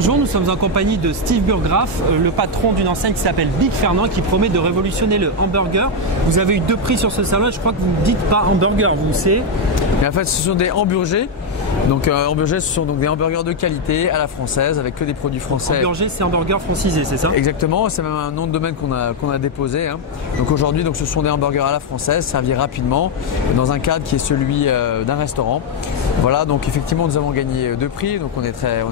Bonjour, nous sommes en compagnie de Steve Burgraff, le patron d'une enseigne qui s'appelle Big Fernand, qui promet de révolutionner le hamburger. Vous avez eu 2 prix sur ce salon, je crois que vous ne dites pas hamburger, vous c'est... Et en fait, ce sont des hamburgers. Donc hamburgers, ce sont donc des hamburgers de qualité à la française avec que des produits français. Hamburger, c'est hamburger francisé, c'est ça? Exactement, c'est même un nom de domaine qu'on a déposé. Hein. Donc aujourd'hui, ce sont des hamburgers à la française, servis rapidement dans un cadre qui est celui d'un restaurant. Voilà, donc effectivement, nous avons gagné 2 prix, donc on est très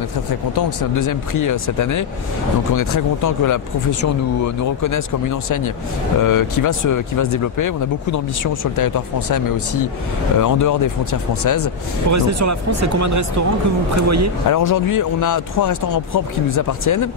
contents. C'est notre 2e prix cette année. Donc on est très content que la profession nous reconnaisse comme une enseigne qui va se développer. On a beaucoup d'ambition sur le territoire français, mais aussi en dehors des frontières françaises. Pour rester sur la France, c'est combien de restaurants que vous prévoyez? Alors aujourd'hui, on a 3 restaurants propres qui nous appartiennent.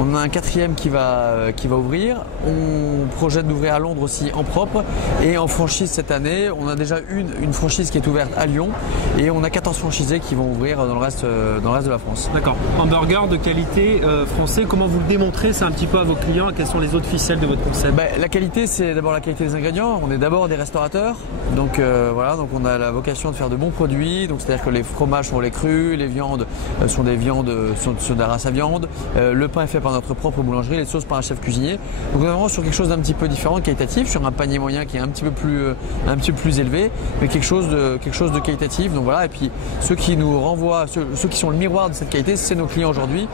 On a un 4e qui va ouvrir. On projette d'ouvrir à Londres aussi en propre. Et en franchise cette année, on a déjà une franchise qui est ouverte à Lyon. Et on a 14 franchisés qui vont ouvrir dans le reste de la France. D'accord. Hamburger de qualité français, comment vous le démontrez? C'est un petit peu à vos clients. Quelles sont les autres ficelles de votre concept? La qualité, c'est d'abord la qualité des ingrédients. On est d'abord des restaurateurs. Donc voilà, donc on a la vocation de faire de bons produits. Donc c'est-à-dire que les fromages sont les crus, les viandes sont des viandes sur de la race à viande. Le pain est fait par notre propre boulangerie, les sauces par un chef cuisinier. Donc on est vraiment sur quelque chose d'un petit peu différent, qualitatif, sur un panier moyen qui est un petit peu plus élevé, mais quelque chose de qualitatif. Donc voilà, et puis ceux qui nous renvoient, ceux qui sont le miroir de cette qualité, c'est nos clients aujourd'hui.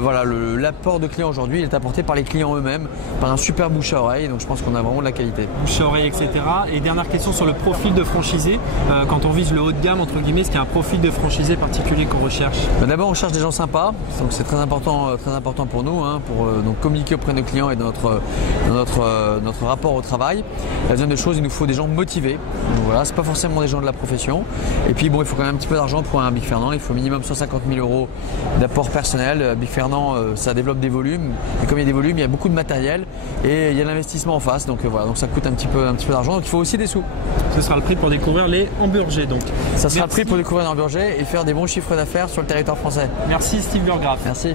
Voilà, l'apport de clients aujourd'hui, il est apporté par les clients eux-mêmes, par un super bouche à oreille. Donc je pense qu'on a vraiment de la qualité. Bouche à oreille, etc. Et dernière question sur le profil de franchisé. Quand on vise le haut de gamme, entre guillemets, est-ce qu'il y a un profil de franchisé particulier qu'on recherche? D'abord, on cherche des gens sympas, donc c'est très important pour nous, hein, pour donc communiquer auprès de nos clients et de notre rapport au travail. La deuxième des choses, il nous faut des gens motivés. Donc voilà, c'est pas forcément des gens de la profession. Et puis bon, il faut quand même un petit peu d'argent pour un Big Fernand. Il faut minimum 150 000 € d'apport personnel. Big Fernand, ça développe des volumes. Et comme il y a des volumes, il y a beaucoup de matériel et il y a l'investissement en face. Donc voilà, donc ça coûte un petit peu d'argent. Donc il faut aussi des sous. Ce sera le prix pour découvrir les hamburgers donc. Ça sera le prix pour découvrir les hamburgers et faire des bons chiffres d'affaires sur le territoire français. Merci Steve Burgraff. Merci.